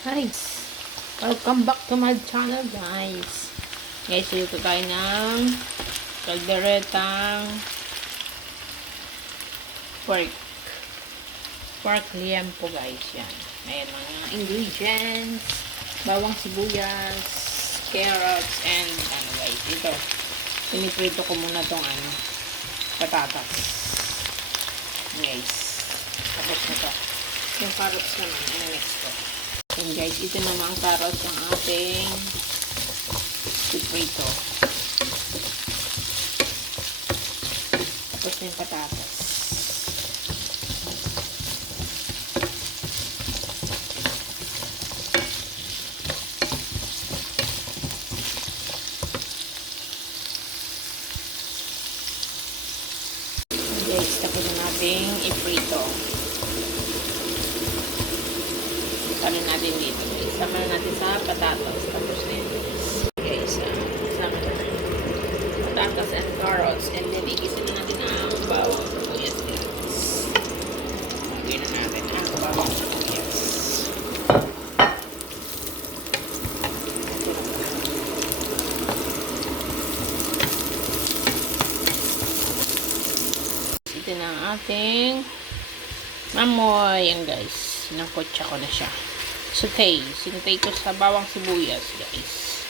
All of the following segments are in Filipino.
Guys, welcome back to my channel guys. Guys, dito tayo ng kalderetang pork liempo guys. Yan. Ayan mga ingredients. Bawang sibuyas, carrots, and ano guys, ito. Piniprito ko muna tong patatas. Guys. Tapos na to. Yung carrots naman, next ko. And guys, ito naman ang carrots ang ating piprito. Tapos na yung patatas. And guys, tapos na natin iprito. Ano natin dito guys. Sama na natin sa patatas. Tapos na yun guys. Sama na natin patatas and carrots. And then igisa na natin ang bawang sibuyas guys. Lagyan na natin ang bawang sibuyas. Ito na ang ating mamoy. Yan guys. Sinangkotsa ko na siya. Sinutay ko sa bawang sibuyas, guys.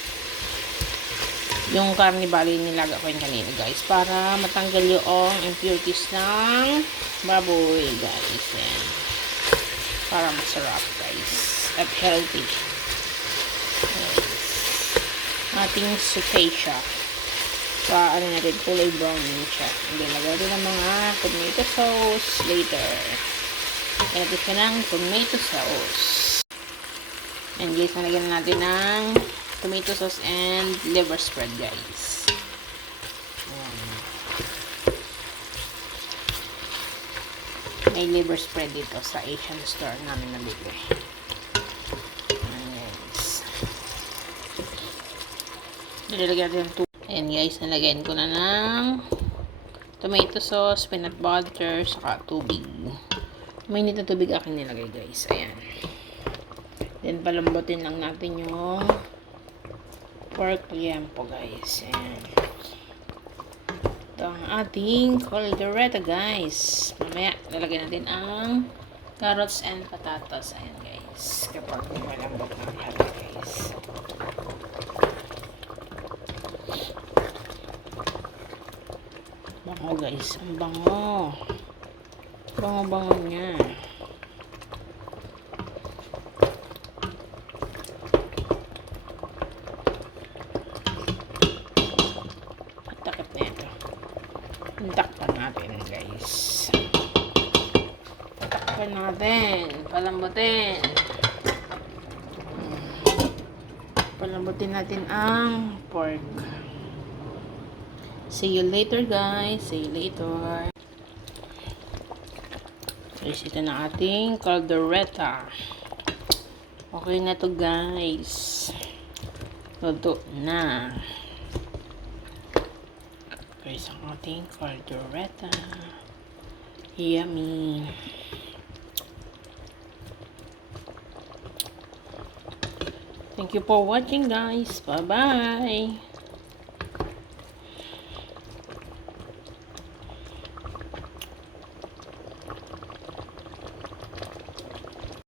Yung karne bali nilaga ko yung kanina, guys. Para matanggal yung impurities ng baboy, guys. Ayan. Para masarap, guys. At healthy. Guys. Ating saute siya. Ano natin, kulay brown din siya. And then, lagay din ng mga tomato sauce later. Kaya natin siya ng tomato sauce. And guys, nalagyan natin ng tomato sauce and liver spread guys. May liver spread dito sa Asian store namin nabili. Guys. Nilagyan natin yung and guys, nalagyan ko na ng tomato sauce, peanut butter, saka tubig. Mainit na tubig aking nilagay guys. Ayan. Then palambutin lang natin yung pork liempo guys. Ayan. Ito ang ating caldereta guys. Mamaya lalagyan natin ang carrots and patatas. Ayan guys. Kapag malambot na lahat guys. Bango guys. Ang bango. Bango-bango niya. Takip na ito. Takpan natin guys. Takpan natin. Palambutin. Palambutin natin ang pork. See you later guys. See you later. Guys, ito na ating caldereta. Okay na to guys. Luto na. Guys, ang ating caldereta. Yummy. Thank you for watching guys. Bye bye.